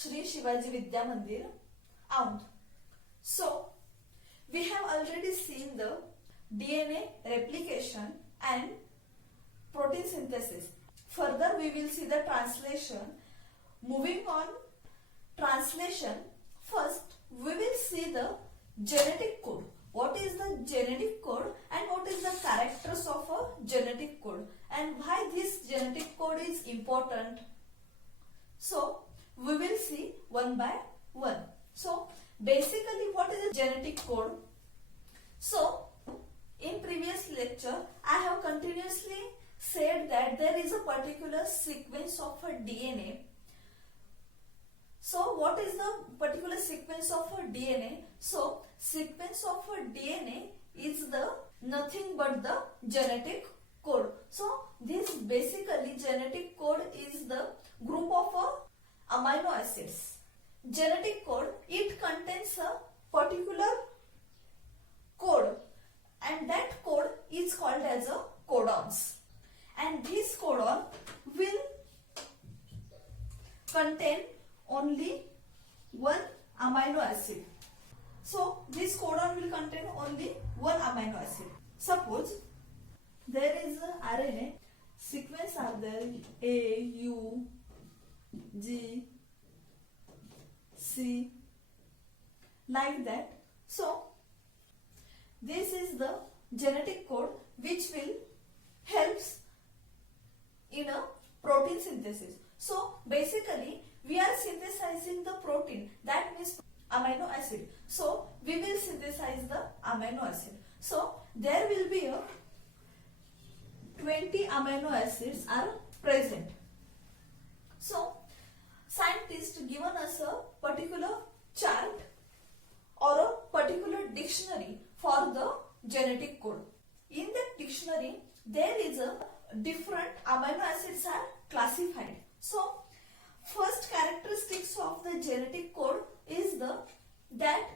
Shri Shivaji Vidya Mandir, Aundh. So, we have already seen the DNA replication and protein synthesis. Further, we will see the translation. Moving on, translation. First, we will see the genetic code. What is the genetic code and what is the characters of a genetic code and why this genetic code is important. So, we will see one by one. So, basically what is a genetic code? So, in previous lecture, I have continuously said that there is a particular sequence of a DNA. So, what is the particular sequence of a DNA? So, sequence of a DNA is the nothing but the genetic code. So, this basically genetic code is the group of amino acids. Genetic code, it contains a particular code and that code is called as a codons. And this codon will contain only one amino acid. So, this codon will contain only one amino acid. Suppose there is a RNA, sequence are there A, U, G, C, like that. So, this is the genetic code which will helps in a protein synthesis. So, basically we are synthesizing the protein, that means amino acid. So, we will synthesize the amino acid. So, there will be a 20 amino acids are present. So, scientists given us a particular chart or a particular dictionary for the genetic code. In that dictionary, there is a different amino acids are classified. So, first characteristics of the genetic code is that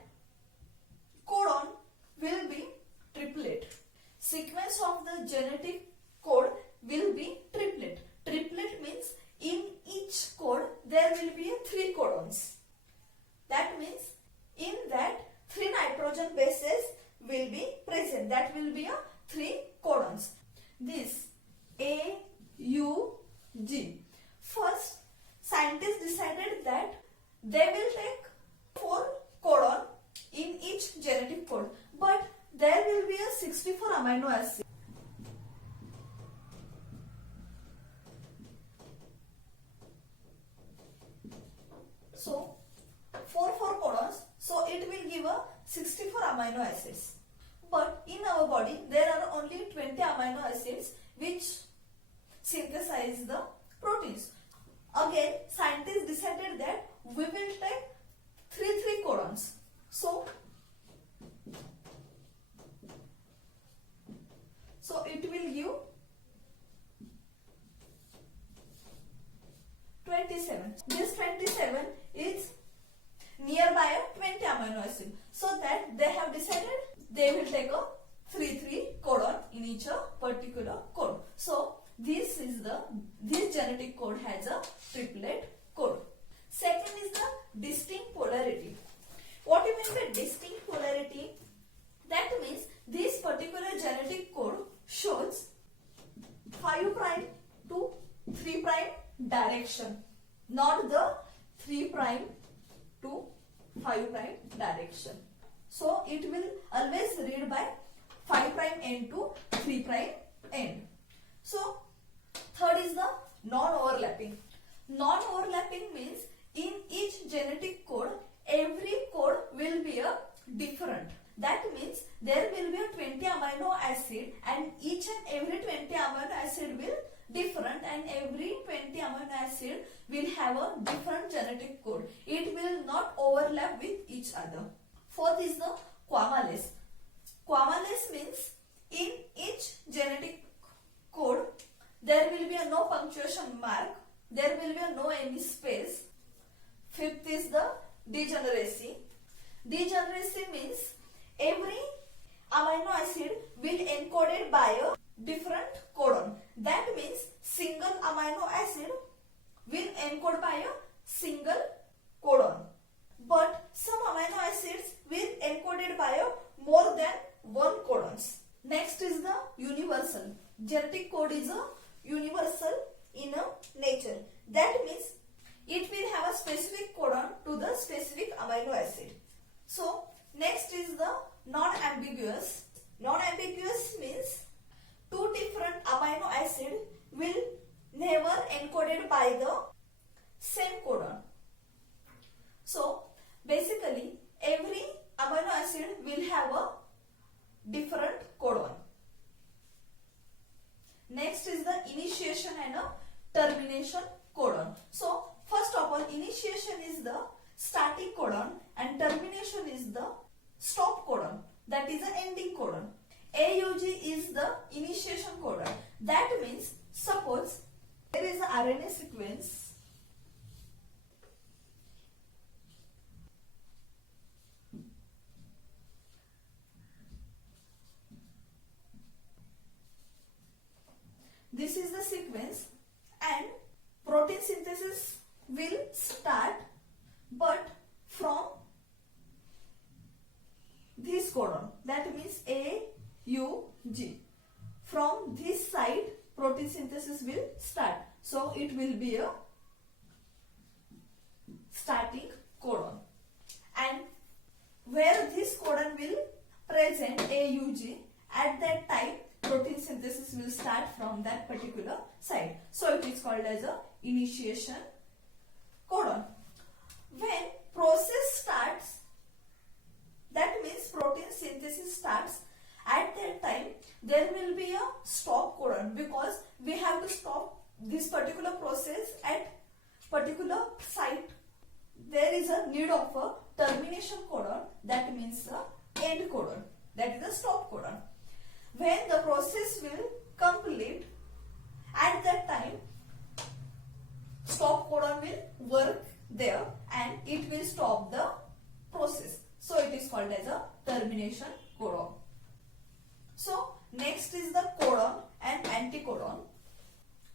codon will be triplet. Sequence of the genetic code will be triplet. Triplet means in each code there will be 3 codons. That means in that 3 nitrogen bases will be present. That will be 3 codons. This A, U, G. First, scientists decided that they will take 4 codon in each genetic code, but there will be 64 amino acids. So, 4 codons, so it will give 64 amino acids. But in our body, there are only 20 amino acids which synthesize the proteins. Again, scientists decided that we will take 3 codons. So it will give 27. This 27 is nearby 20 amino acid. So that they have decided they will take a 3 codon in each particular code. So this genetic code has a triplet code. Second is the distinct polarity. What do you mean by distinct polarity? That means this particular genetic code shows 5' to 3' direction, not the 3' to 5' direction. So it will always read by 5' end to 3' end. So third is the non-overlapping. Non-overlapping means in each genetic code, every code will be different. That means there will be 20 amino acid and each and every 20 amino acid will different and every 20 amino acid will have a different genetic code. It will not overlap with each other. Fourth is the quamaless. Quamaless means in each genetic code there will be no punctuation mark, there will be no any space. Fifth is the degeneracy. Degeneracy means every amino acid will encoded by a different codon. That means single amino acid will encode by a single specific codon to the specific amino acid. So next is the non-ambiguous. Non-ambiguous means two different amino acid will never encoded by the same codon. So basically every amino acid will have a different codon. Next is the initiation and a termination codon. So first of all, initiation is the starting codon and termination is the stop codon, that is the ending codon. AUG is the initiation codon. That means suppose there is an RNA sequence. This is the sequence and protein synthesis will start, but from this codon, that means AUG. From this side protein synthesis will start. So it will be a starting codon. And where this codon will present AUG, at that time protein synthesis will start from that particular side. So it is called as a initiation codon. When process starts, that means protein synthesis starts, at that time there will be a stop codon, because we have to stop this particular process at particular site. There is a need of a termination codon, that means the end codon, that is the stop codon. When the process will complete, at that time stop codon will work there and it will stop the process. So it is called as a termination codon. So next is the codon and anticodon.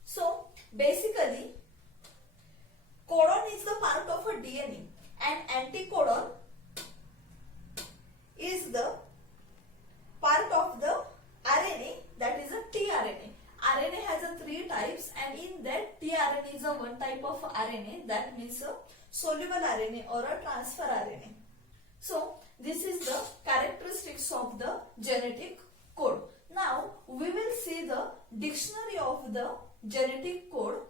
So basically codon is the part of a DNA and anticodon is the part of the RNA, that is a tRNA. RNA has a 3 types, and in that tRNA is a one type of RNA, that means a soluble RNA or a transfer RNA. So this is the characteristics of the genetic code. Now we will see the dictionary of the genetic code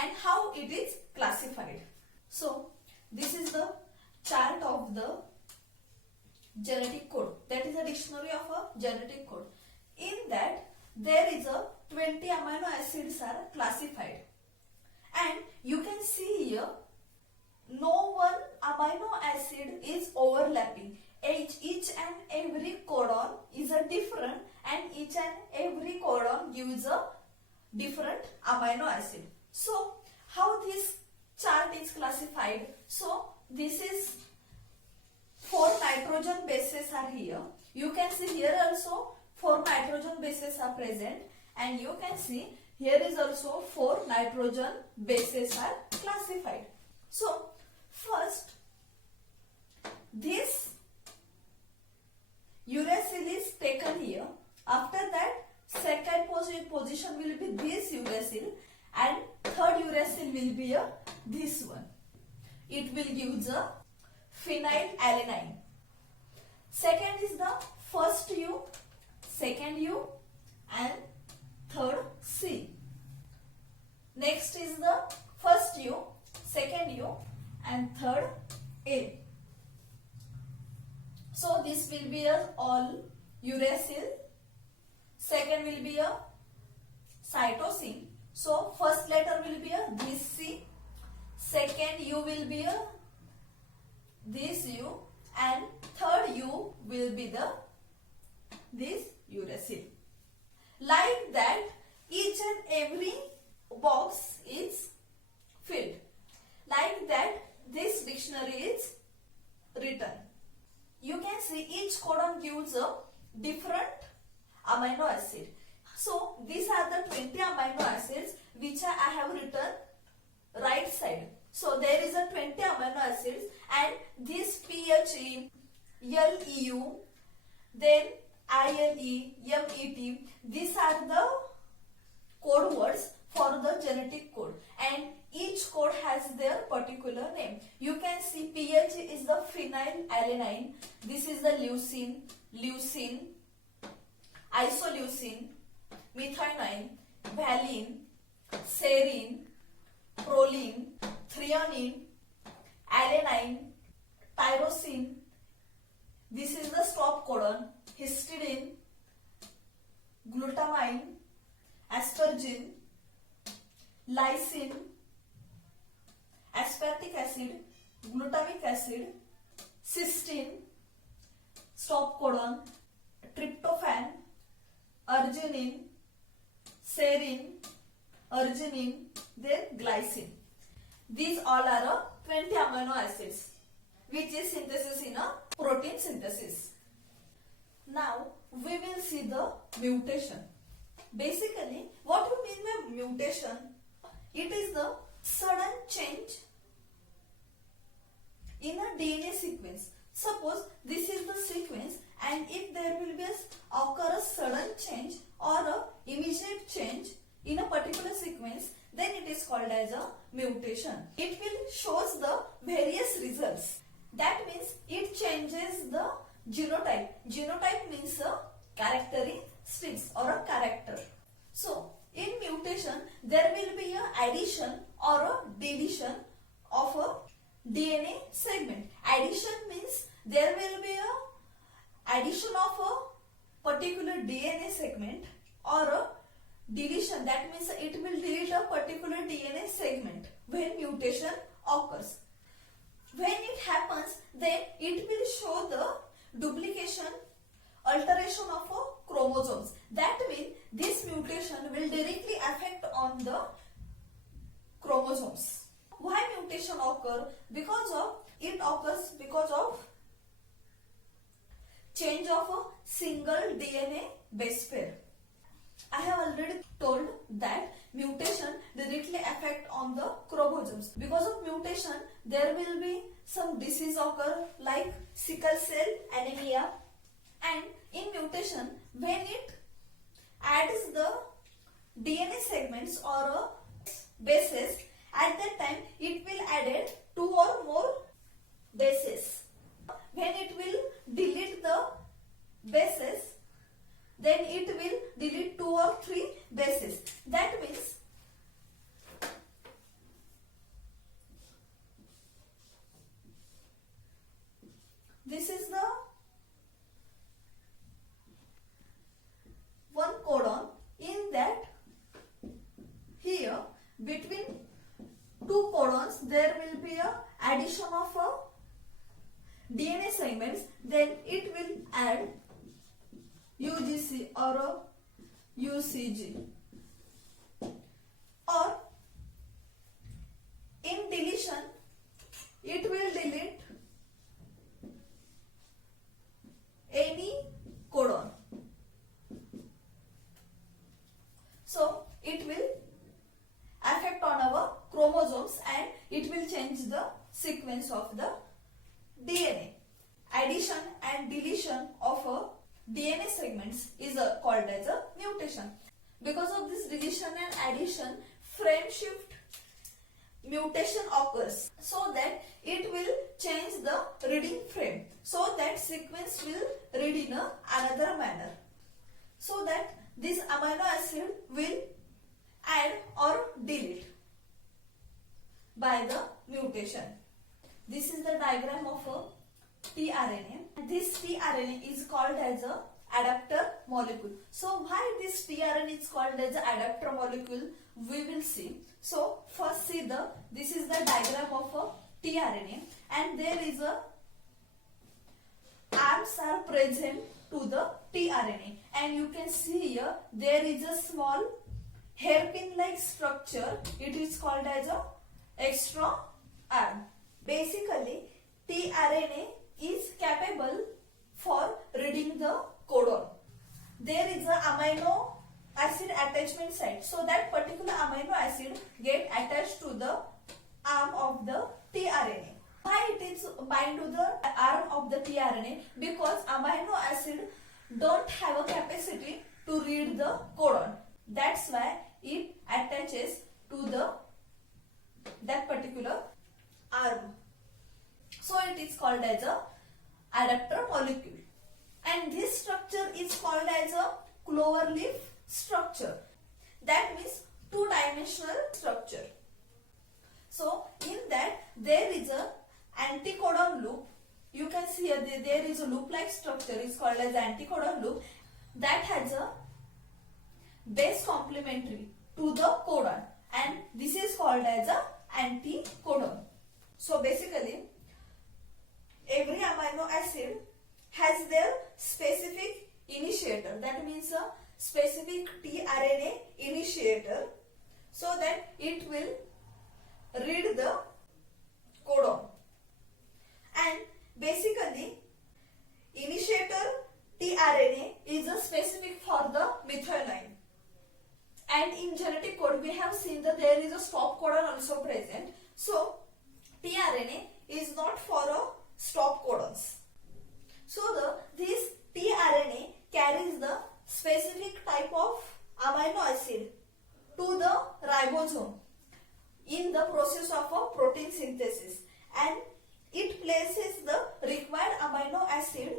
and how it is classified. So this is the chart of the genetic code, that is a dictionary of a genetic code. In that there is a 20 amino acids are classified, and you can see here no one amino acid is overlapping. Each and every codon is a different, and each and every codon gives a different amino acid. So how this chart is classified? So this is 4 nitrogen bases are here. You can see here also 4 nitrogen bases are present, and you can see here is also 4 nitrogen bases are classified. So first this uracil is taken here. After that second position will be this uracil, and third uracil will be this one. It will give the phenylalanine. Second is the first U, second U, and third C. Next is the first U, second U, and third A. So this will be all uracil. Second will be a cytosine. So first letter will be this C. Second U will be this U, and third U will be this uracil. Like that, each and every box is filled. Like that, this dictionary is written. You can see each codon gives a different amino acid. So these are the 20 amino acids which I have written right side. So there is a 20 amino acids, and this PHE, LEU, then ILE, MET, these are the code words for the genetic code, and each code has their particular name. You can see PLG is the phenylalanine, this is the leucine, isoleucine, methionine, valine, serine, proline, threonine, alanine, tyrosine. This is the stop codon, histidine, glutamine, asparagine, lysine, aspartic acid, glutamic acid, cysteine, stop codon, tryptophan, arginine, serine, arginine, then glycine. These all are 20 amino acids which is synthesis in a protein synthesis. Now we will see the mutation. Basically, what we mean by mutation? It is the sudden change in a DNA sequence. Suppose this is the sequence, and if there will be occur a sudden change or a immediate change in a particular sequence, then it is called as a mutation. It will shows the various results. That means it changes the genotype. Genotype means a characteristics or a character. So in mutation there will be a addition or a deletion of a DNA segment. Addition means there will be a addition of a particular DNA segment, or a deletion, that means it will delete a particular DNA segment when mutation occurs. When it happens, then it will show the duplication, alteration of a chromosomes. That means this mutation will directly affect on the chromosomes. Why mutation occur? It occurs because of change of a single DNA base pair. I have already told that mutation directly affect on the chromosomes. Because of mutation, there will be some disease occur like sickle cell anemia. And in mutation, when it adds the DNA segments or bases, at that time it will add 2 or more bases. When it will delete the bases, then it will delete 2 or 3 bases. That means this is the one codon. In that, here between 2 codons there will be a addition of a DNA segments. Then it will add UGC or a UCG. Or in deletion, it will delete any codon. So it will affect on our chromosomes and it will change the sequence of the DNA. Addition and deletion of a DNA segments is called as a mutation. Because of this deletion and addition, frame shift mutation occurs, so that it will change the reading frame, so that sequence will read in another manner, so that this amino acid will add or delete by the mutation. This is the diagram of a tRNA. This tRNA is called as a adapter molecule. So why this tRNA is called as an adapter molecule, we will see. So first see this is the diagram of a tRNA, and there is a arms are present to the tRNA, and you can see here there is a small hairpin like structure. It is called as a extra arm. Basically, tRNA is capable for reading the codon. There is a amino acid attachment site, so that particular amino acid get attached to the arm of the tRNA. Why it is bind to the arm of the tRNA? Because amino acid don't have a capacity to read the codon. That's why it attaches to the that particular arm. So it is called as a adapter molecule. And this structure is called as a cloverleaf structure. That means two-dimensional structure. So in that there is a anticodon loop. You can see here there is a loop-like structure. It's called as anticodon loop that has a base complementary to the codon, and this is called as a anticodon. So basically every amino acid has their specific initiator. That means a specific tRNA initiator, so that it will read the codon. And basically initiator tRNA is a specific for the methionine. And in genetic code we have seen that there is a stop codon also present. So tRNA is not for a stop codons. So this tRNA carries the specific type of amino acid to the ribosome in the process of a protein synthesis, and it places the required amino acid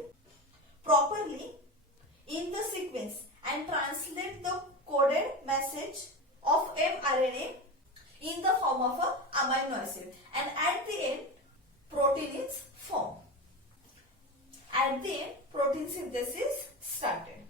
properly in the sequence and translate the coded message of mRNA in the form of a amino acid, and at the end protein is formed. At the end protein synthesis started.